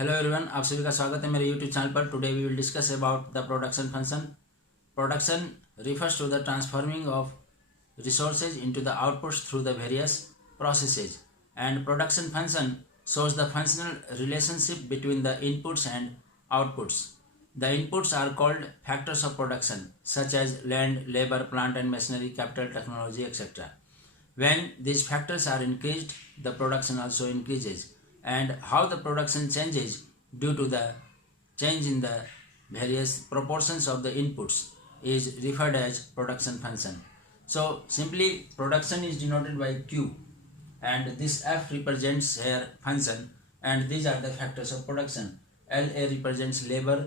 Hello everyone, आप सभी का स्वागत है मेरे यूट्यूब चैनल पर। Today we will discuss about the production function. Production refers to the transforming of resources into the outputs through the various processes, and production function shows the functional relationship between the inputs and outputs. The inputs are called factors of production such as land, labor, plant and machinery, capital, technology, etc. When these factors are increased, the production also increases, and how the production changes due to the change in the various proportions of the inputs is referred as production function. So simply production is denoted by Q, and this F represents here function, and these are the factors of production. LA represents labor,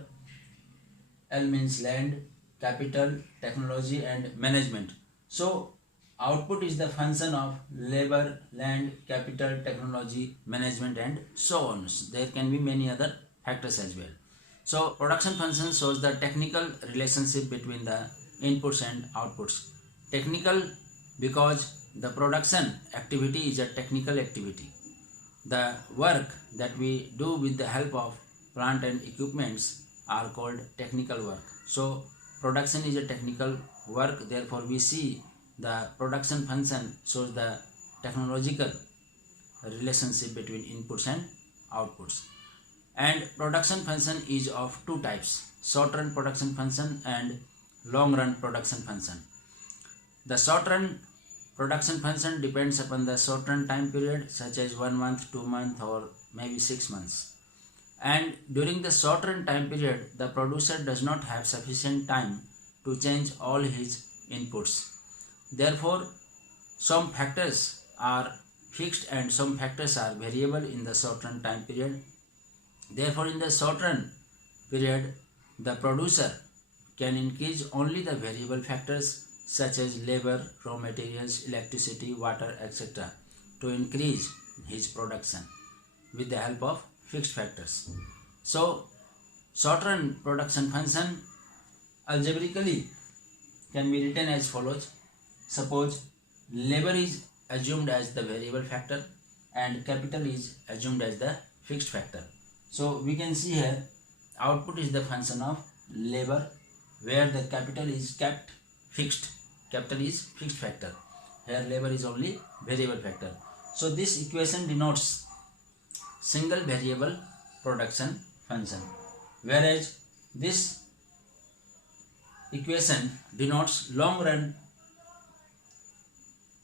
L means land, capital, technology and management. So output is the function of labor, land, capital, technology, management and so on. There can be many other factors as well. So production function shows the technical relationship between the inputs and outputs. Technical because the production activity is a technical activity. The work that we do with the help of plant and equipments are called technical work. So production is a technical work, therefore we see the production function shows the technological relationship between inputs and outputs. And production function is of two types: short run production function and long run production function. The short run production function depends upon the short run time period such as 1 month, 2 months or maybe 6 months. And during the short run time period, the producer does not have sufficient time to change all his inputs. Therefore, some factors are fixed and some factors are variable in the short run time period. Therefore, in the short run period, the producer can increase only the variable factors such as labor, raw materials, electricity, water, etc. to increase his production with the help of fixed factors. So, short run production function algebraically can be written as follows. Suppose labor is assumed as the variable factor and capital is assumed as the fixed factor. So we can see here output is the function of labor where the capital is kept fixed. Capital is fixed factor. Here labor is only variable factor. So this equation denotes single variable production function, whereas this equation denotes long run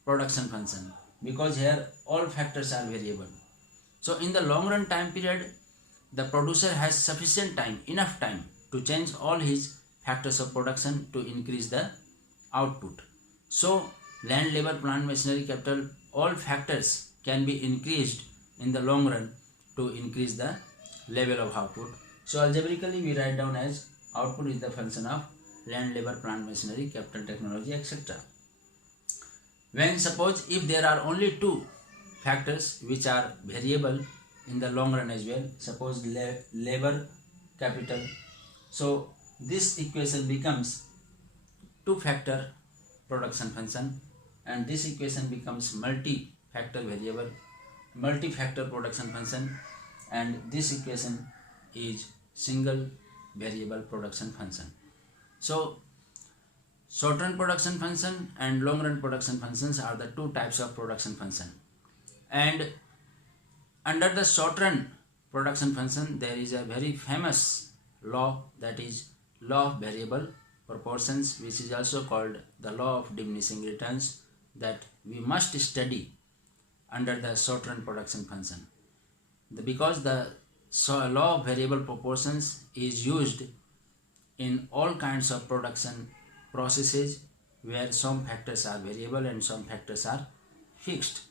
production function because here all factors are variable. So in the long run time period, the producer has sufficient time, enough time to change all his factors of production to increase the output. So land, labor, plant, machinery, capital, all factors can be increased in the long run to increase the level of output. So algebraically we write down as output is the function of land, labor, plant, machinery, capital, technology, etc. When suppose if there are only two factors which are variable in the long run as well, suppose labor, capital, so this equation becomes two factor production function, and this equation becomes multi-factor production function, and this equation is single variable production function. So short run production function and long run production functions are the two types of production function. And under the short run production function, there is a very famous law, that is law of variable proportions, which is also called the law of diminishing returns, that we must study under the short run production function. Because the law of variable proportions is used in all kinds of production processes where some factors are variable and some factors are fixed.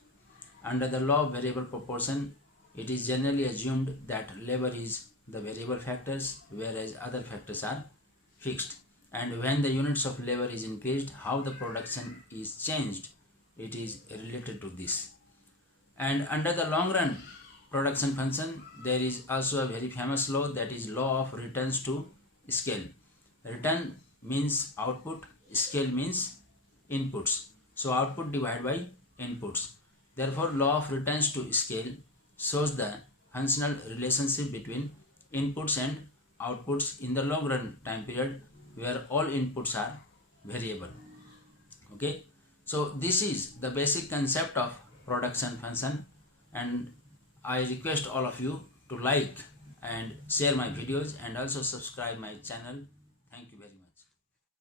Under the law of variable proportion, it is generally assumed that labor is the variable factors whereas other factors are fixed. And when the units of labor is increased, how the production is changed, it is related to this. And under the long run production function, there is also a very famous law, that is law of returns to scale. Return means output, scale means inputs. So output divided by inputs. Therefore law of returns to scale shows the functional relationship between inputs and outputs in the long run time period where all inputs are variable. Okay, so this is the basic concept of production function, and I request all of you to like and share my videos and also subscribe my channel. Thank you very much.